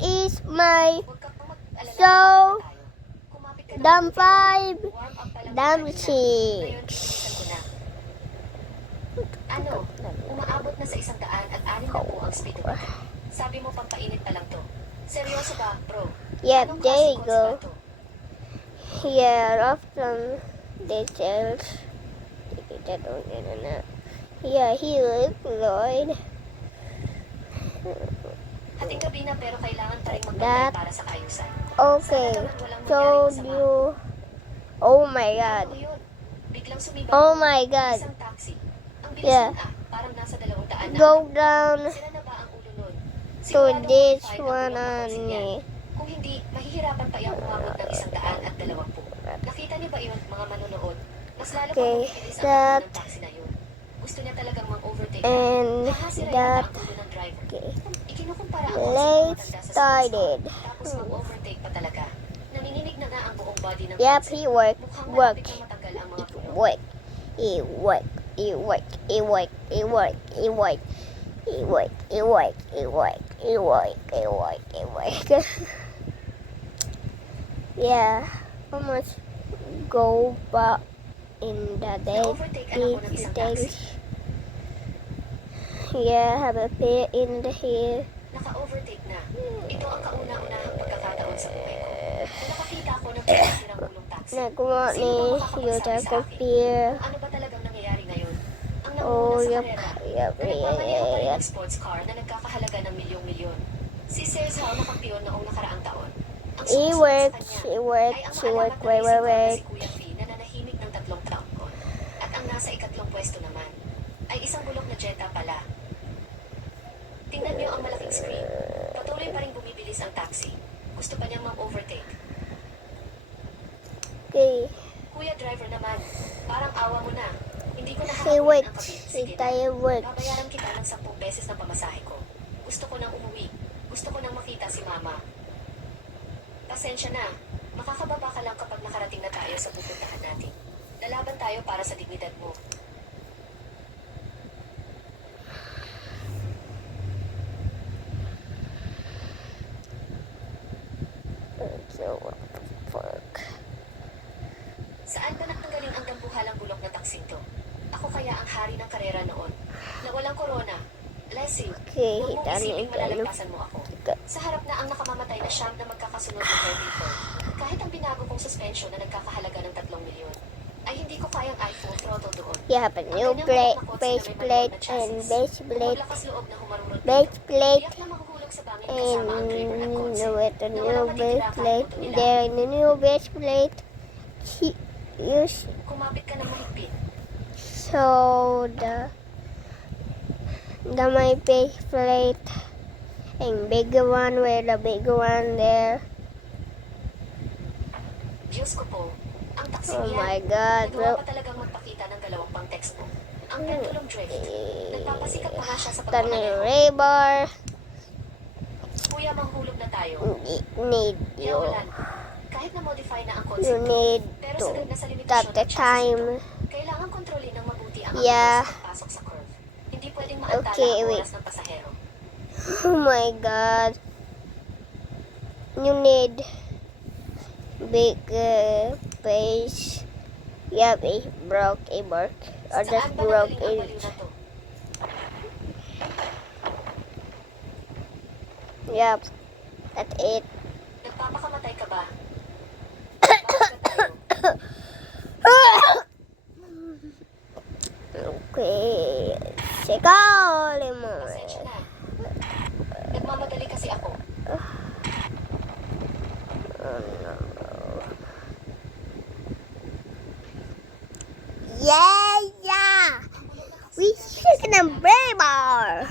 is my so dumb 5, dumb 6. Ano? Umaabot na sa 100 at 6 na po ang speedometer. Sabi mo pampainit pa lang to. Seryoso ba, bro? Yep, Anong there you klaseng go. kotse ba to? Here, often details. Yeah, he looked Lloyd. Hating gabi na pero kailangan pa rin magbantay That- para sa kaayusan. Okay, Sana naman walang told mangyaring masama. you. Oh my god. Ano yun? Biglang sumibat Oh ko. my god. Isang taxi. Ang bilis Yeah. nun parang nasa 200 na. Go down Sila na ba ang ulo nun? to Siguradong this modified ang one bulong na kotse niyan. only. Kung hindi, mahihirapan pa yung umabot ng 120. Nakita niyo ba yun, mga manonood? Mas lalo Okay, pang bumibilis ang that- takbo ng taxi na yun. Gusto niya talagang mang-overtake And Hahasira that- yata ang ulo ng driver. Okay. Ikinukumpara ang kotse ng Let's matanda sa sports started. car, tapos mag-overtake pa talaga. Nanininig na nga ang buong body ng Yep, kotse. he worked. Mukhang Worked. malapit na matanggal ang mga It gulong. worked. It worked. It worked. It worked. It worked. It worked. It worked. It worked. It worked. It worked. It worked. It worked. Yeah. How much go back in the day? Na-overtake anak ko ng isang taxi. Yeah, have a pair in the here. Naka-overtake na. Ito ang kauna-unahang pagkakataon sa buhay ko. Kung nakakita ko ng pinasirang gulong taxi. Nagawa Sino ni ba makakapagsabi Yuta sa akin? Kopier. Kung ano ba talagang nangyayari ngayon? Ang Oh, nangunguna sa yup. karera. Yup. Na nagmamaneho pa rin Yeah. ng sports car na nagkakahalaga ng milyong-milyon. Si Sergio nakampiyon noong nakaraang taon. Ang It sumusunod worked. sa kanya It ay worked. ang It maalamat worked. na Wait, racing car na wait. si Kuya P na nanahimik ng 3 taon. At ang nasa 2 pwesto naman ay isang bulok na Jetta pala. Tingnan niyo ang malaking screen. Patuloy pa rin bumibilis ang taxi. Gusto pa niyang mag-overtake. Okay. Kuya driver naman, parang awa mo na. Hindi ko na He hahamunin ang worked. kabit. He Sige na. tayo worked. Babayaran kita ng 10 beses ng pamasahe ko. Gusto ko nang umuwi. Gusto ko nang makita si mama. Pasensya na. Makakababa ka lang kapag nakarating na tayo sa pupuntahan natin. Lalaban tayo para sa dignidad mo. So what the fuck? Saan ba nakanggaling ang dambuhalang bulok na taksing to? Ako kaya ang hari ng karera noon. Na walang corona. Leslie, Okay, huwag mong done isiping it. malalagpasan mo ako. Sa harap na ang nakamamatay na siyam na magkakasunod na 34. Kahit ang binago kong suspension na nagkakahalaga ng 3 milyon, ay hindi ko kayang iPhone throttle doon. You have a new base plate and base Kung plate, maglakas loob na humarurot base dito, plate, tiyak na mahuhulog sa bangin and kasama ang driver at kotse. with a Na new walang base matitira kahit plate. buto nila. There in the new base plate. Use Kumapit ka ng mahigpit. so the my base plate and bigger one with the bigger one there. Diyos ko po, ang taksi Oh niya. my God, Nagawa bro. pa talagang magpakita ng dalawang pang text mo. Ang pendulum drift. Nagpapasikat pa nga siya sa The new pagmamaneho. ray bar. Kuya, manghulog na tayo. Need Kaya you. wala. Kahit na-modify na ang You konsepto, need pero to sagad na sa stop limitasyon the ng chassis time. ito, kailangan kontrolin ng mabuti ang Yeah. angulo sa pagpasok sa curve. Hindi pwedeng maantala Okay, ang wait. oras ng pasahero. Oh my God. You need big base. Yep, it broke. It broke. Or just Saan ba broke nagaling ang baliw it. na to? Yep. That's it. Nagpapakamatay ka ba? Bakit ba tayo? Okay. Sikali mo. Pasensya na. Nagmamadali kasi ako. Oh no. Yeah, yeah. We should get a bar.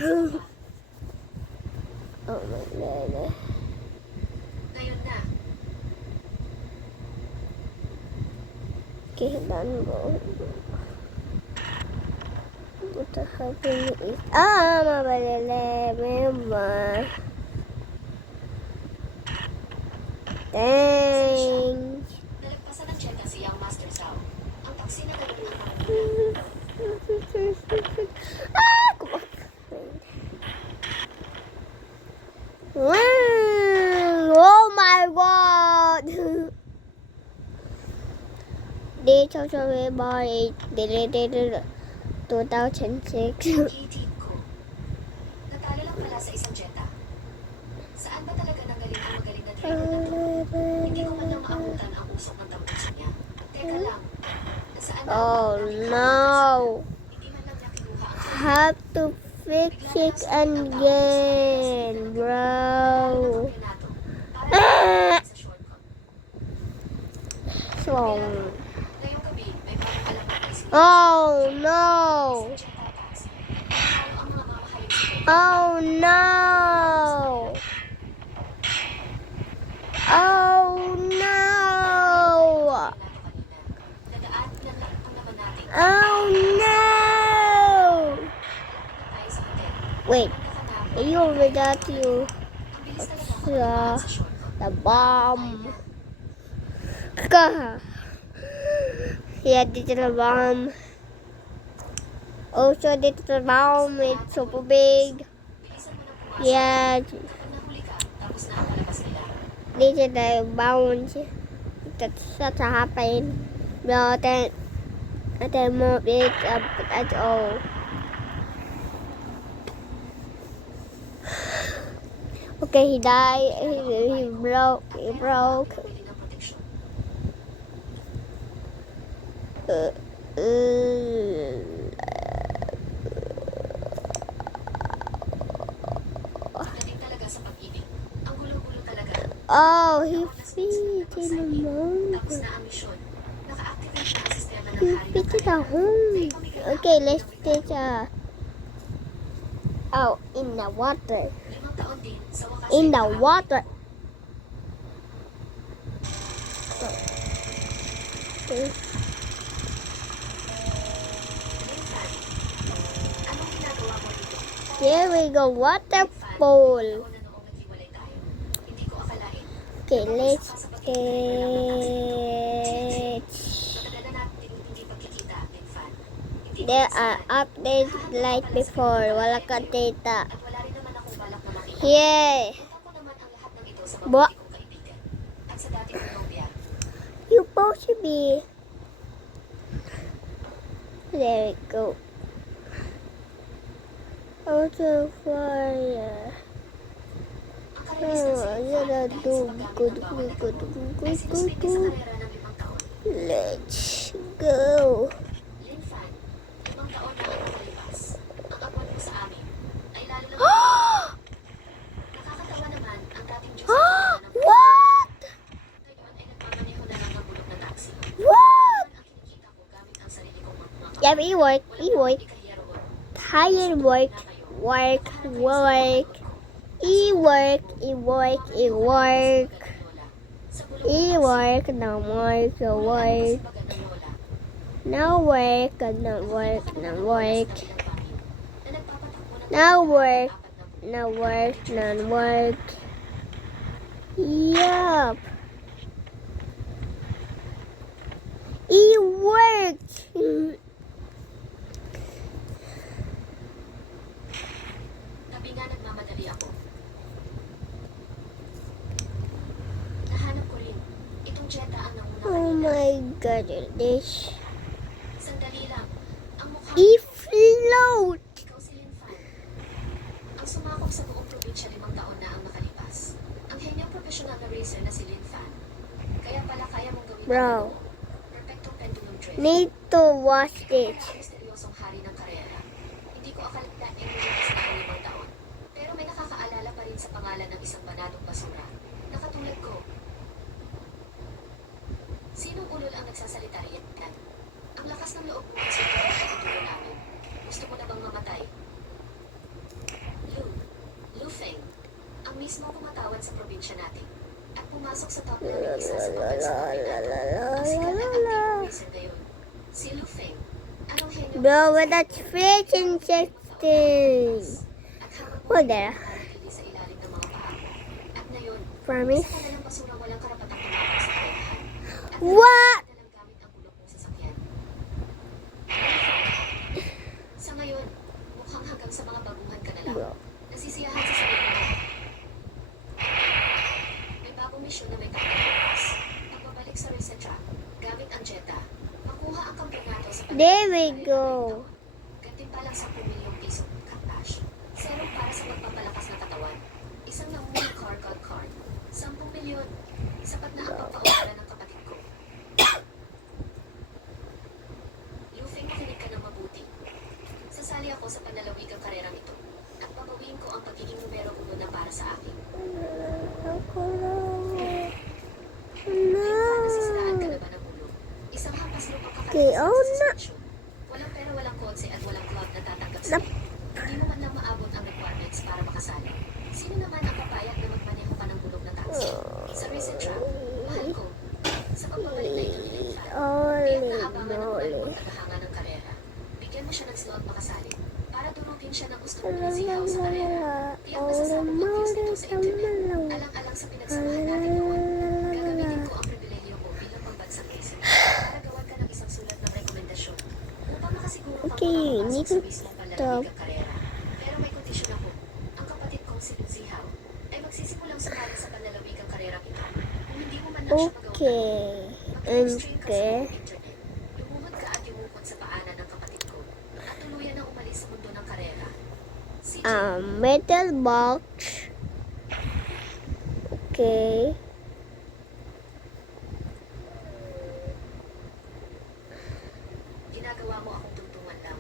Oh my God. Ngayon na. Okay, done mo. What the happened is remember. Thanks. Nalagpasan ng check kasi ang Master Sao. Ang taksi na nalulunod. Ah! Wow! They totally about it. Deleted 2006. Iitid ko. Natalo lang pala sa isang Jetta. Saan ba talaga nanggaling ang magaling na driver na to? Hindi ko man lang maabutan ang usok ng tampuso niya. Teka lang. Nasaan na ang Oh mga no. Hindi man lang niya kinuha ang Have to fix it again, bro. Renato. Para sa shortcut. So, Ngayong gabi, may parang alam na isip. oh no. Jetta taxi. Ano ang mga mamahaling sikreto? Oh no. Oh no. Dadaan lang lang ang naman natin. Oh no. Tayo sa hotel. Wait, Ang you without you. Ang bilis talaga Yeah. sa shortcut. The bomb. Ka. Yeah, dito na bomb. Also, dito na bomb. It's super big. Bilisan mo nang pumasok. Yeah, Kapag nahuli ka, tapos na ang palabas nila. dito na bounce. That's what happened. No, then, I don't move it up at all. Okay, he died. He broke. He broke. Pwede ng proteksyon. Uh, uh, Dating talaga sa pag-ibig. Ang gulo-gulo talaga. oh, he fit in the Tapos moon. na ang misyon. Naka-activate na ang sistema ng He hari ng fit it at karera. home. Okay, let's take oh, in the water. 5 taon din sa wakas In ay the naka- water. Okay. Linfan, anong ginagawa mo dito? Here we go, Linfan, waterfall. ako na noong naghiwalay tayo. Hindi ko akalain. Okay, let's take. Matagal na natin hindi pagkikita, Linfan. Hindi ko There inaasahan. are updates like before. Wala ka data. At wala rin naman akong balak na makita. Yay! Utang ko naman ang lahat ng ito sa Ba- mabuti kong kaibigan. At sa dati kong nobya. You supposed to be. There we go. Also fire. Ang kalinis ng Oh, silid yeah, dahil do sa paggamit good, ng bawat good, good, dagko, good, ay good, sinuspindi sa good. karera ng 5 taon. Let's go. Linfan, 5 taon na ang nakalipas. Ang agwan mo sa amin ay lalo lang nakakatawa naman ang dating Diyos sa karera ng What? ngayon ay nagmamaneho na lang ng bulok na taxi. What? Ang kinikita ko gamit ang sarili kong mga Yeah, we work, Walang we work. ikahiya roon. Tired work, work, work. E-work, e-work, e-work. E-work, no work, no work. No work, no work, no work. No work, no work, no work. Yup. E-work. Tabi nga nagmamadali ako. Nahanap ko rin. Itong Jetta ang nanguna Oh kanina. my god, this. Sandali lang. Ang mukha E-float. ikaw si Linfan. Ang sumakop sa buong probinsya 5 taon na ang nakalipas. Ang henyong professional na racer na si Linfan. Kaya pala kaya mong gawin Bro. ang ano, perfectong pendulum drift. Need to watch Kaya this. ang misteryosong hari ng karera. Hindi ko akalain na lumipas na ang 5 taon. Pero may nakakaalala pa rin sa pangalan ng isang banadong basura. Nakatulad ko. Sinong ulol ang nagsasalita yan? Ang lakas ng loob mo kasi ang itulo namin. Gusto mo na bang mamatay? Lu Feng, ang mismo kumatawad sa probinsya natin. At pumasok sa top na isa sa pagkasabi natin. Ang sikat na active racer ngayon. Si Lu Feng. Anong henyo? Bro, but that's freaking interesting. At habang Hold there. nakakilili sa ilalim ng mga paa. At ngayon, Promise. isa ka na lang basurang walang karapatang tumawag sa kayahan. At What? na lang gamit ang bulok mong sasakyan. Sa ngayon, mukhang hanggang sa mga baguhan ka na lang. Bro. Nasisiyahan sa sarili mo. May bagong misyon na may kapatid. Pagbabalik sa race track, gamit ang Jetta. There we go. Gantimpalang 10 milyong piso cash. Serum para sa pagpapalakas ng katawan. Isang naunang car card. 10 milyon. Sapat na ang pampaopera ng kapatid ko. Lufeng, makinig ka ng mabuti. Sasali ako sa panlalawigang karerang ito. At papawiin ko ang pagiging numero 1 na para sa akin. Ako lang. Infan, nasisiraan ka na ba ng ulo? Isang hampas lupang Okay, kakalabasan oh, sa na. suspension. Walang pera, walang kotse at walang club na tatanggap sa'yo. Hindi mo man lang maabot ang requirements para makasali. Sino naman ang papayag na magmaneho pa ng bulog na taxi? Sa recent trap, mahal ko. Sa pagbabalik na ito ni Infan, tiyak na abangan ng mga lupang tagahanga ng karera. Bigyan mo siya ng slot makasali. Para turutin siya ng gusto ng sihaw sa karera. Tiyak na sasama ang views nito sa internet. Alang-alang sa pinagsamahan natin noon. Gagamitin ko ang pribilehiyo ko bilang pambansang racing para gawan ka ng isang sulat ng rekomendasyon upang makasiguro kang Okay, makapasok need sa to mismong stop. panlalawigang karera. Pero may kondisyon ako. Ang kapatid kong si Luzihaw ay magsisimulang sumali sa panlalawigang karera ito. Kung hindi mo man lang siya magawa, Okay. mag-livestream ka sa Okay. buong internet. Lumuhod ka at yumukod sa paanan ng kapatid ko at tuluyan na umalis sa mundo ng karera. Si Metal box. Okay. ginagawa mo akong tuntungan lang.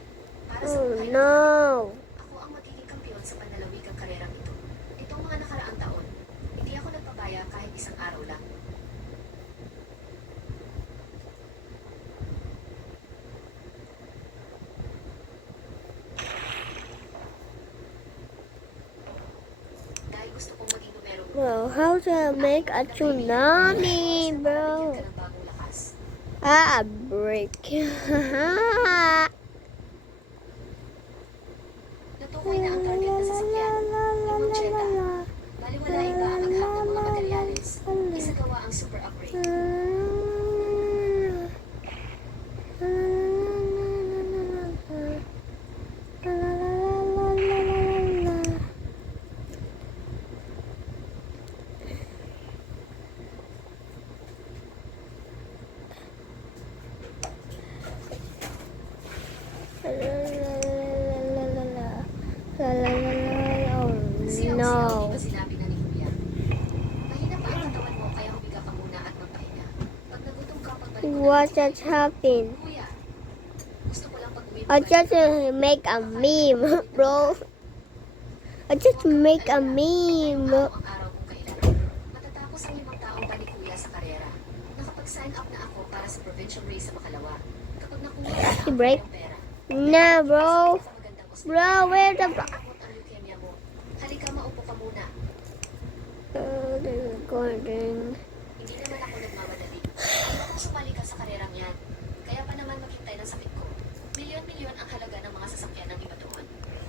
Para sa Oh buhay ng no. ako ang magiging kampiyon sa panlalawigang karerang ito. Itong mga nakaraang taon, hindi ako nagpabaya kahit isang araw lang. Dahil gusto kong maging numero 1. Bro, how to make a tsunami, bro? Ka ng bagong lakas. Ah, break. Natukoy na ang target na sasakyan. Limang Jetta. Baliwalain ba ang agham ng mga materyales? Isagawa ang super upgrade. Oh Siyaw-siyaw, di no. ba sinabi na ni Kuya? Mahina pa ang katawan mo, kaya humiga ka muna at magpahinga. Pag nagutom ka, pagbalik mo na What lang just sa happened? Kuya, gusto ko lang pag-uwi mo I kayo. just make a meme, bro. I just make a meme. Araw ang araw kung kailan. Matatapos ang 5 taong ba ni Kuya sa karera. Nakapag-sign up na ako para sa provincial race sa Makalawa. Kapag nakuha na ang Break. kanyang pera, Nah, bro. sa magandang ospital. Bro, where the... Abot ang leukemia mo. Halika, maupo ka muna. Recording. Hindi naman ako nagmamadali. Ayaw kong sumali ka sa karerang yan. Kaya pa naman maghintay ng sakit ko. Milyon-milyon ang halaga ng mga sasakyan ng iba doon.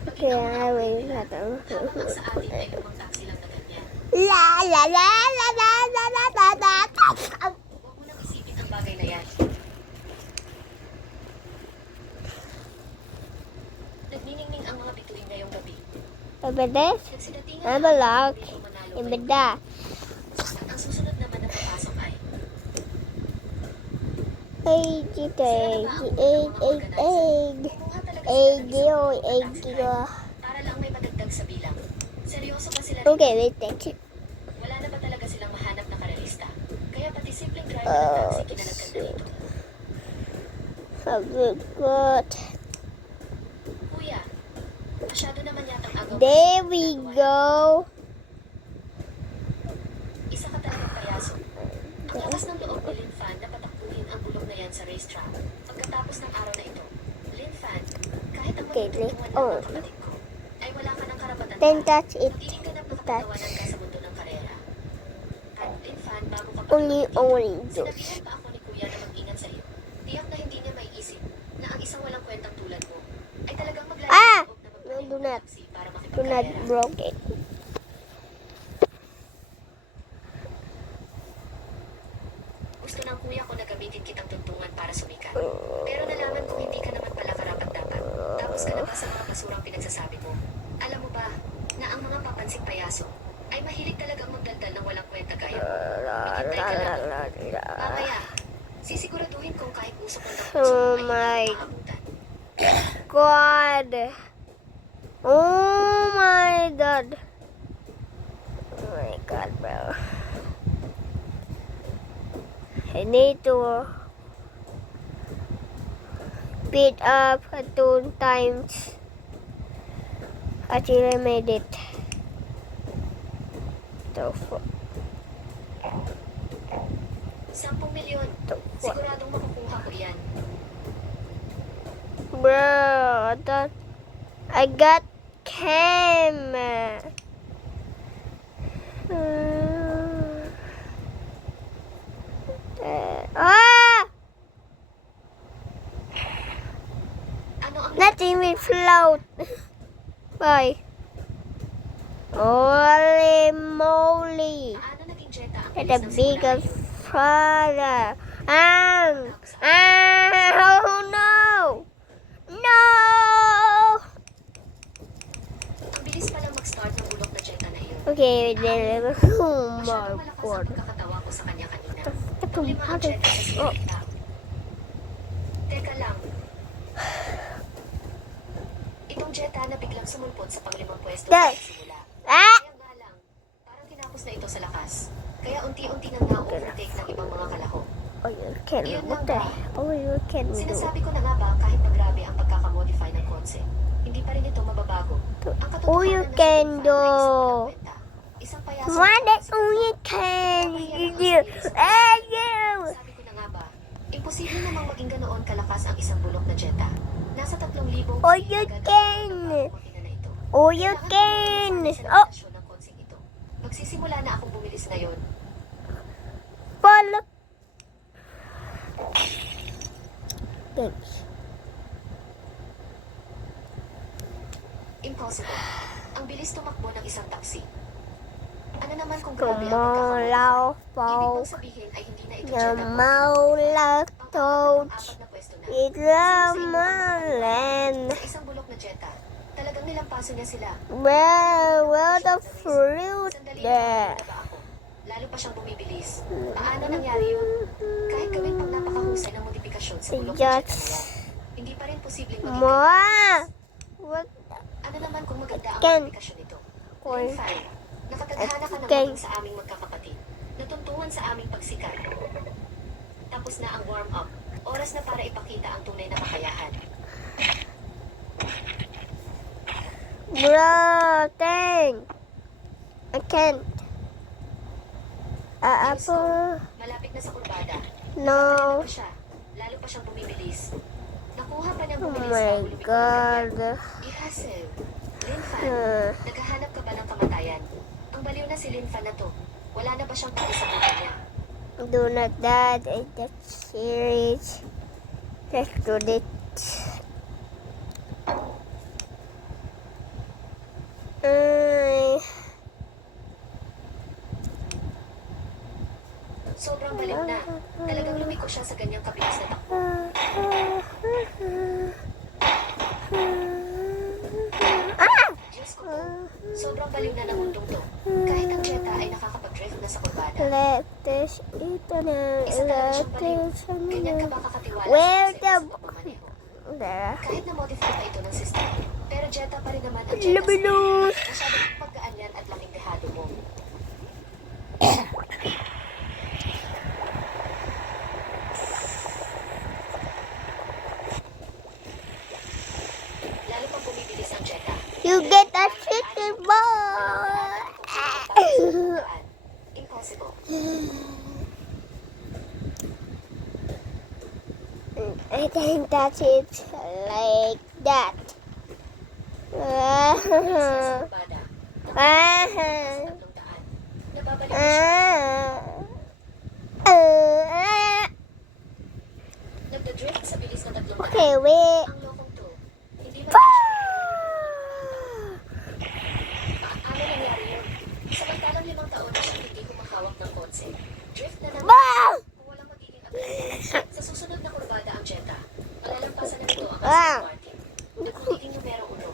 Okay, I will Habang ang sa atin ay lumang taxi lang na ganyan. La la la la la la la la la. Huwag mo nang isipin ang bagay na yan. Nagniningning ang mga bituin ngayong gabi. Ibadet? Nagsidatingan Ano na ang lock? hindi ko manalo Ibada. At ang susunod naman na papasok ay Egg, egg, egg, egg, egg. kumuha talaga Egg, sila ng isang oh, grupong egg, taxi oh. driver para lang may madagdag sa bilang. Seryoso ba sila Okay, rito? wait, thank you. Wala na ba talaga silang mahanap na karerista? Kaya pati simpleng driver Oh, ng taxi kinalagkan na dito. Have a good. Kuya, masyado naman yatang agaw. There we go. Isa ka talagang payaso. Ang lakas ng loob ni Lin Fan na patakbuhin ang bulok na yan sa racetrack. Pagkatapos ng araw na ito, Lin Fan, kahit ang Okay, magtutungan click lang on. ng kapatid ko, ay wala ka ng karapatan Then pa. touch it. Magiging ganap na Touch. kapatawanan ka sa mundo ng karera. At Lin Fan, bago ka Only, only those. sinabihan pa ako ni Kuya na mag-ingat sa iyo. Tiyak na hindi niya maiisip na ang isang walang kwentang tulad mo ay talagang maglalaro Ah! ng loob na No, magpahinga do ng not. taxi para Do not makipagkarera. broke it. Gusto ng kuya ko na gamitin kitang tuntungan para sumikat. Pero nalaman ko hindi ka naman pala karapat-dapat. Tapos ka na ba sa mga basurang pinagsasabi mo? Alam mo ba na ang mga papansing payaso ay mahilig talagang magdaldal ng walang kwenta gaya mo? Maghintay ka lang. Mamaya, sisiguraduhin kong kahit usok ng Oh ay my maabutan god. Oh my god. Oh my god, bro. I need to beat up 2 times until I made it. So, 10 milyon. Siguradong makukuha ko yan. bro, I got cam. Ah! Ano ang Nothing will float. Bye. Holy moly. Paano naging Jetta ang It's a bilis ng big simula ngayon? father. Oh no! No! Ang bilis palang mag-start ng bulok na Jetta na iyon. Okay, then, oh my Masyadong malakas ang god. pagkakatawa ko sa kanya kanina. Ito, Panglima ang Jetta sa oh, spirit tao. Teka lang. Itong Jetta na biglang sumulpot sa panglimang pwesto Dad. sa simula. ah! Kaya nga lang, parang tinapos na ito sa lakas. Kaya unti-unti nang na-overtake ng ibang mga kalahok. Oh, you can, what the, oh, you can do. Sinasabi ko na nga ba kahit pagrabe ang pagkakamodify ng konsep, hindi pa rin ito mababago. Ang Oh, you katotohanan na can si Infan do. ay isang walang kwenta. Isang payaso What na that, sa oh, you can do. Ah, you. Sabi ko na nga ba, imposible namang maging ganoon kalakas ang isang bulok na Jetta. Nasa 3,000 Oh, you can. Oh, you can. Oh, ng konseng ito. Magsisimula na akong bumilis ngayon. follow. Thanks. Impossible. Ang bilis tumakbo ng isang taxi. Ano naman kung Come grabe ang on, pagkakamodify? lao, Ibig folks. bang sabihin ay hindi na ito Your Jetta mouth Pang-apat touch. na pwesto na. It's a land. Sa isang bulok na Jetta, talagang nilampaso niya sila. Where will the fruit Sandali there? na ba ako? Lalo pa siyang bumibilis. Paano nangyari yun? Kahit gawin pang napakahusay ng modifikasyon sa bulok na Jetta na yan, hindi pa rin posibleng maging ganito. Mwah! What? Ano naman kung maganda ang Ken. modifikasyon nito? Or- Fine. Nakatadhana ka na Ken. maging sa aming magkakapatid. Natuntungan sa aming pagsikat. Tapos na ang warm-up. Oras na para ipakita ang tunay na kakayahan. Bro, thank. I can't. Diyos ko, Apple. malapit na sa kurbada. No. Ano pa siya? Lalo pa siyang bumibilis. Nakuha pa niyang Oh bumilis my bago lumiko ang ganyan. god. Ihasel. Linfan, Uh, naghahanap ka ba ng kamatayan? Ang baliw na si Linfan na to. Wala na ba siyang pati sa buhay niya? do not that in that series. Let's do it. Sobrang baliw na. Talagang lumiko siya sa ganyang kabilis na takbo. Diyos ko po, sobrang baliw na ng mundong to. Kahit ang Jetta ay nakakapag-drift na sa kurbada. Let this eat and Isa talaga let siyang baliw. this Ganyan ka ba kakatiwala Where sa the sa pagmamaneho? there. Kahit na-modify pa ito ng system, pero Jetta pa rin naman ang Jetta. Luminous. Masyadong pagkaan yan at laking dehado mo. Lalo pang bumibilis ang Jetta. You get a chicken ball. Impossible. I think that's it like that. Sa kurbada, tatlong daan. Nababalik na siya. Nagda-drift sa bilis na 3 daan. Okay, wait. Ang lokong to, hindi ba paano nangyari yun? Samantalang 5 taon na siyang hindi humahawak ng kotse. Drift na naman kung walang magiging upgrade. Sa susunod na kurbada ang Jetta, malalampasan na nito ang Aston Martin. Nagiging numero 1.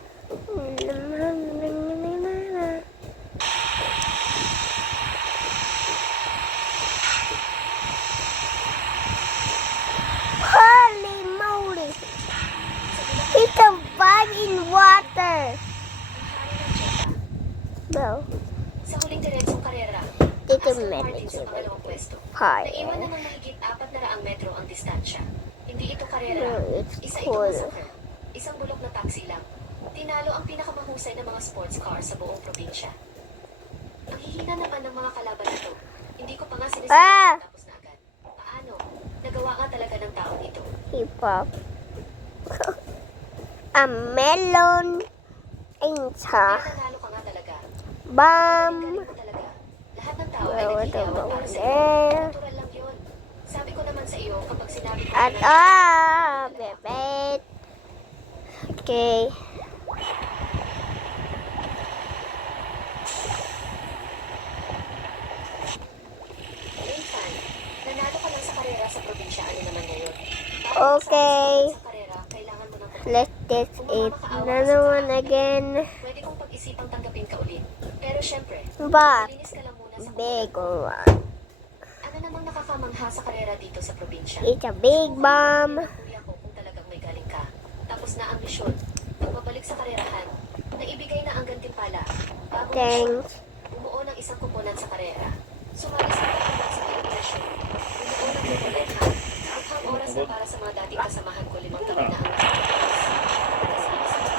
Aston Martin sa pangalawang pwesto. Naiwan na ng mahigit 400 metro ang distansya. Hindi ito karera. Isa ito massacre. Isang bulok na taxi lang. Tinalo ang pinakamahusay na mga sports car sa buong probinsya. Ang hihina naman ng mga kalaban nito. Hindi ko pa nga sinisigurado tapos na agad. Paano? Nagawa nga talaga ng taong ito. Hip-hop. A melon. Insa. Kaya nanalo ka nga talaga. Bam. Galing mo talaga. Lahat ng tao ay Well, naghihiyawan para sa iyo. there. Natural lang yun. Sabi ko naman sa iyo kapag sinabi ko At na bebet. Okay. Lane fan, nanalo ka lang sa karera sa probinsya. Ano naman ngayon? Okay. Sa karera, kailangan mo ng Let's test it. Another one again. Pwede kong pag-isipang tanggapin ka ulit. Pero syempre, But malinis ka lang muna sa big one. Ano namang nakakamangha sa karera dito sa probinsya? It's a big bomb. Kuya ko kung talagang may galing ka. Tapos na ang misyon. Pagbabalik sa karerahan, naibigay na ang gantimpala. Bagong misyon, Thanks. bumuo ng isang kuponan sa karera. Sumali sa pagkakas sa impression. Bumuo ng kuponan. Mukhang oras na para sa mga dating kasamahan ko 5 taon na ang kasama sa mga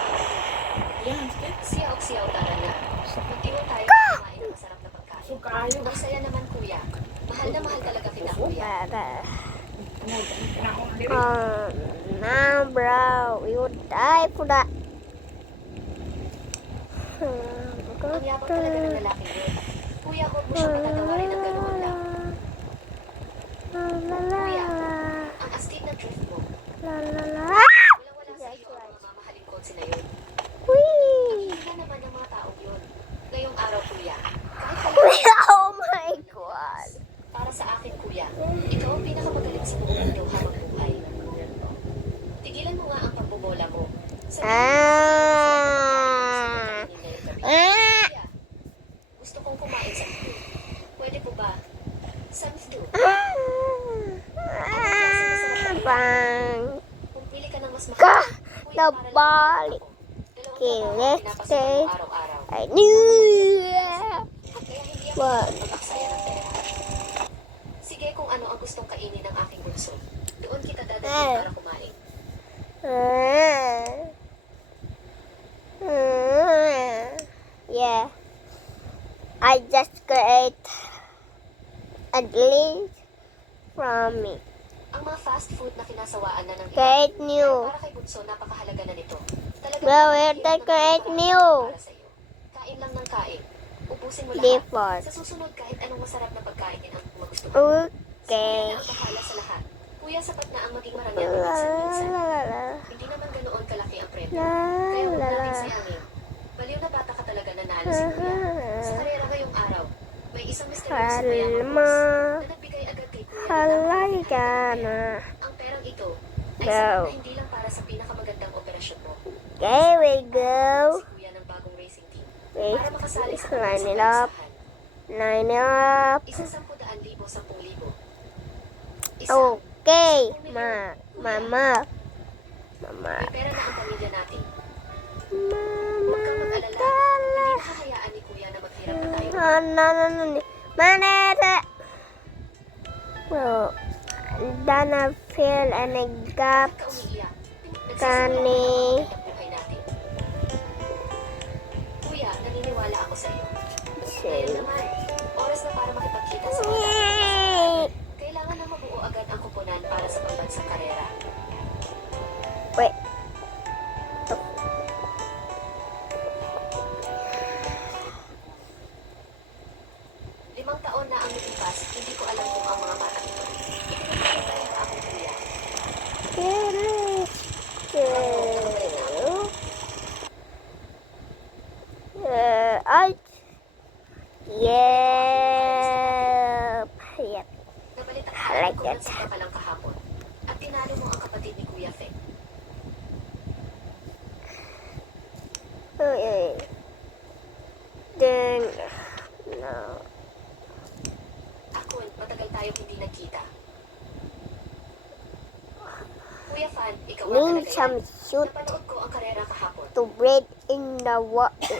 siyaw-siyaw tara na. Mag-iwan tayo at kumain ng masarap na pagkain. Masaya naman kuya. Mahal na mahal talaga kita kuya. Now, bro, we would die for that. Ang yabang talaga ng lalaking yun. Kuya, huwag mo siyang patatawarin ng ganoon lang. Kuya, ang astig ng drift mo. Walang-wala sa iyo ang mga mamahaling kotse na yun. Ang hihina naman ng mga taong yun. Ngayong araw, kuya, kahit Oh my God. para sa akin, kuya, ikaw ang pinakamagaling sa buong mundo habang buhay. Tigilan mo nga ang pagbobola mo. Kuya, gusto kong kumain sa ito. Pwede po ba? Samsdo. Bang. Kung pili ka ng mas Ka! mahal, kuya, para lang Nabalik. ako. Okay, Dalawang let's taon ang say pinapasok ko araw-araw. I knew. Kaya hindi ako What? mag-aksaya ng pera. Sige kung ano ang gustong kainin ng aking bunso. Doon kita dadalhin para kumain. Yeah. I just create a list from me. Ang mga fast food na kinasawaan na ng iba. Create new. Para kay bunso, napakahalaga na nito. Talagang Well, we're napakahirap to ng create paraan new. para sa'yo. Kain lang ng kain. Ubusin mo lahat. Default. Sa susunod, kahit anong masarap na pagkain ang magustuhan mo. Okay. Kuya na ang bahala sa lahat. Kuya, sapat na ang maging marangya minsan-minsan. Hindi naman ganoon kalaki ang premyo. Kaya huwag natin sayangin. Baliw na bata ka talaga nanalo si Kuya. Sa karera ngayong araw, may isang mysterious na mayamang boss na nagbigay agad kay Kuya ng Halay napakalaking ka pera. na. Ang perang ito ay Go. sapat na hindi lang para sa pinakamagandang operasyon mo. Okay, we go. Si Kuya ng bagong racing team. Wait, Para makasali sa line it pagsasahan. up. Line up. Isa 10,000, 10,000. Oh. Okay, Mama. May pera na ang pamilya natin. Mama. Huwag kang mag-alala. Hindi nakahayaan ni Kuya na maghirap na tayo. No. Manera. Well, Dana feel and I got Bakit ka umiiyak? Kani. Nagsisimula ang buhay natin. Kuya, naniniwala ako sa iyo. Ngayon naman, oras na para makipagkita sa mga Yay! kailangan na mabuo agad ang kuponan para sa pambansang karera. Wait. 5 taon na ang lumipas, hindi ko alam kung ang mga bata ito. Itinutulungan na akong kuya. Yep. Nabalitaan I like ko that. na ka lang kahapon. At tinalo mo ang kapatid ni Kuya Feng. Then, no. Ako, matagal tayo hindi nagkita. Kuya Fan, ikaw ang Need talaga some yan. shoot Napanood ko ang karera kahapon. to breathe in the water.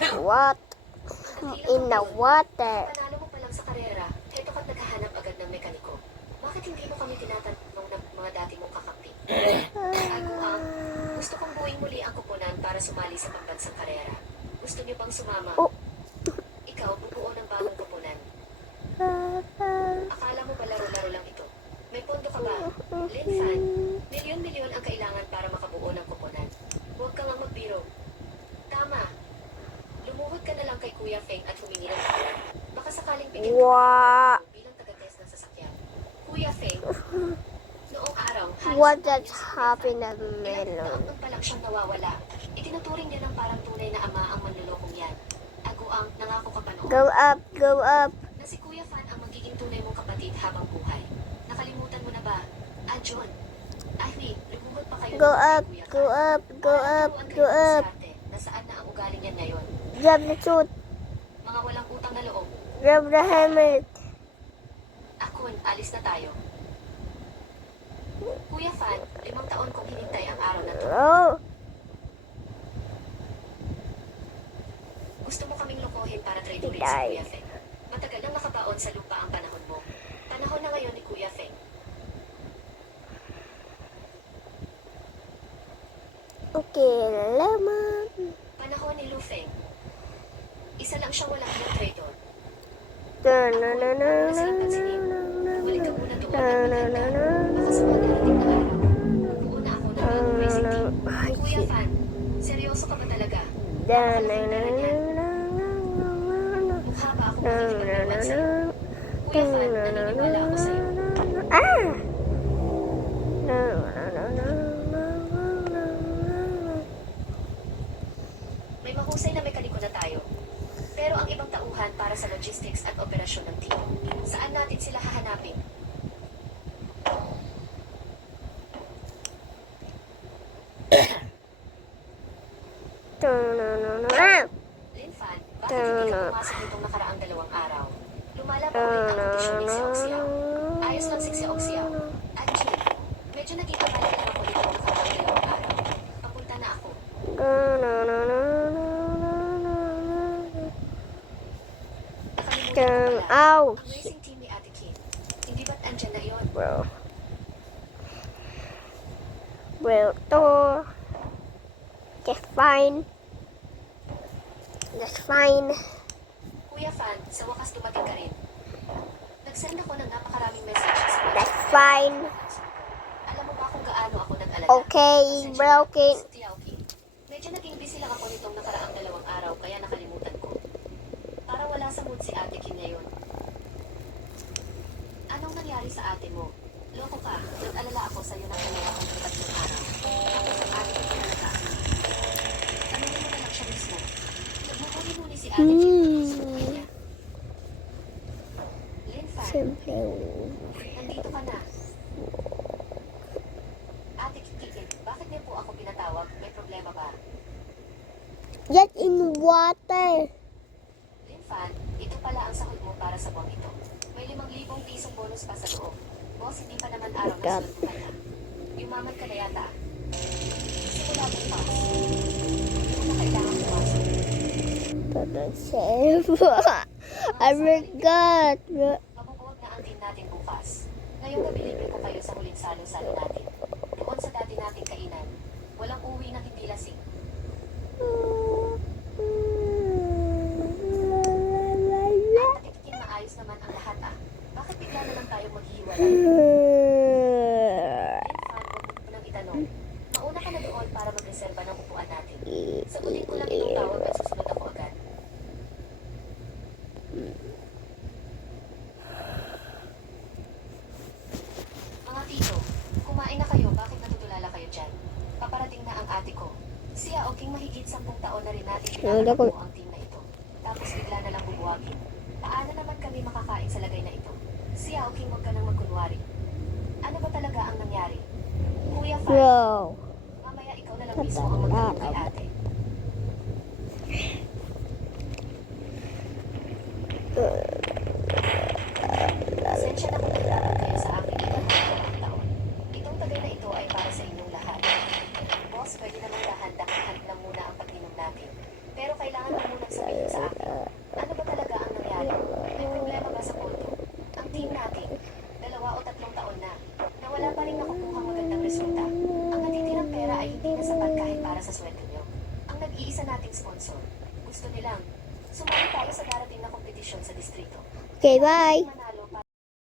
Ang In the mo yun. water. Panalo mo pa lang sa karera, head hindi mo kami tinatanong ng mga dati mong kakampi? Aguang, gusto kong buuin muli ang kuponan para sumali sa pambansang karera. Gusto niyo bang sumama? Oh. Ikaw, bubuo ng bagong kuponan. Akala mo ba laro-laro lang ito? May pondo ka ba? Lin Fan, milyon-milyon ang kailangan para makabuo ng kuponan. Huwag kang ang magbiro. Tama. Lumuhod ka na lang kay Kuya Feng at humingi ng tulong. Baka sakaling bigyan ka Wow. ng bilang taga-test ng sasakyan. Kuya Feng, noong araw, halos What ang just kanya si Kuya happened Fan. at Ilang Melon? taon nang palang siyang nawawala. Itinuturing niya ng parang tunay na ama ang manlolokong yan. Aguang, nangako ka pa noon. Go up, go up. Na si Kuya Fan ang magiging tunay mong kapatid habang buhay. Nakalimutan mo na ba? John. Ivy, lumuhod pa kayo Go noon kay up, Kuya go Fan. up, go Para up, turuan go kayo ng up. diskarte. Nasaan na ang ugali niyan ngayon? Grab the suit, Mga walang utang na loob. grab the helmet. Akon, alis na tayo. Kuya Fan, 5 taon kong hinintay ang araw na to. Oh, Gusto mo kaming lokohin para traitorin si Hindi. Kuya Feng. Matagal nang nakabaon sa lupa ang panahon mo. Panahon na ngayon ni Kuya Feng. okay, lemon. Panahon ni Lu Feng. Isa lang siyang walang ng traitor. Na na na na Huwag mo na na silang pansinin. Bumalik ka muna doon at na maghanda. na na. Baka sa mga darating na araw. Buo na ako ng bagong racing team. Ay, Kuya shit. Fan, seryoso ka ba talaga? Na na na na na na. Mukha ba ako Na na makikipaglaban na sa'yo? na. Kuya Fan, naniniwala ako sa'yo. Ah! Na na na na na na. May mahusay na mekaniko na tayo. Pero ang ibang tauhan para sa logistics at operasyon ng team. Saan natin sila hahanapin? Na na na na. Ah! Lin Fan, bakit hindi ka pumasok nitong nakaraang 2 araw? Lumalabang rin ang kondisyon ni Xiao Xiao. Ayos lang si Xiao Xiao. At Jin, medyo naging abala lang ako nitong nakaraang 2 araw. Papunta na ako. Na na na na na na na. Nakalimutan ko Turn pala. out. Ang racing team ni Ate Kim. Hindi ba't andyan na yon? Bro. Well, to. Just fine. That's fine. Kuya Fan, sa wakas dumating ka rin. Nag-send ako ng napakaraming messages sa mga That's fine. Alam mo ba kung gaano ako nag-alala? Okay, broken. Sa Tiaoki. Medyo naging busy lang ako nitong nakaraang 2 araw kaya nakalimutan ko. Para wala sa mood si Ate Kim ngayon. Anong nangyari sa ate mo? Loko ka, nag-alala ako sa'yo ng kanya akong 3 araw. Tapos ang ate ko pinagkaan. Tanungin mo na lang siya mismo. Nagmumuni-muni si Ate Kim tungkol sa buhay niya. Lin Fan, Simple. nandito ka na. Ate Kikik, bakit niyo po ako pinatawag? May problema ba? Get in water. Lin Fan, ito pala ang sahod mo para sa buwang ito. May 5,000 pisong bonus pa sa loob. Boss, hindi pa naman araw na God. sweldo ka na. Yumaman ka na yata. Simula bukas. Hindi mo na kailangan pumasok. I forgot. Mabubuwag na ang team natin bukas. Ngayong gabi libre ko kayo sa huling salo-salo natin. Doon sa dati nating kainan. Walang uwi na hindi lasing. Patikikin maayos naman ang lahat ah. Bakit bigla na lang tayo maghiwalay? Fan, huwag mo nang itanong. Mauna ka na doon para magreserba ng upuan natin. Sagutin ko lang itong tawag at susunod ako agad. Mga tito, kumain na kayo. Bakit natutulala kayo dyan? Paparating na ang ate ko. Siya, okay, mahigit 10 taon na rin natin pinapalago ang team na ito. Tapos bigla na lang bubuwagin. Paano naman kami makakain sa lagay na ito? Siya, okay, huwag ka nang magkunwari. Ano ba talaga ang nangyari? Kuya Fan, Bro. mamaya ikaw na lang mismo ang magtanong kay ate. Pasensya na kung nahirapan kayo sa aking ilang taon. Itong tagay na ito ay para sa inyong lahat. Boss, pwede naman dahan-dahan lang muna ang pag-inom natin. Pero kailangan mo munang sabihin sa akin. Ano ba talaga ang nangyari? May problema ba sa pondo? Ang team natin, 2 o 3 taon na sweldo nyo. Ang nag-iisa nating sponsor, gusto nilang sumali tayo sa darating na kompetisyon sa distrito. Okay, bye.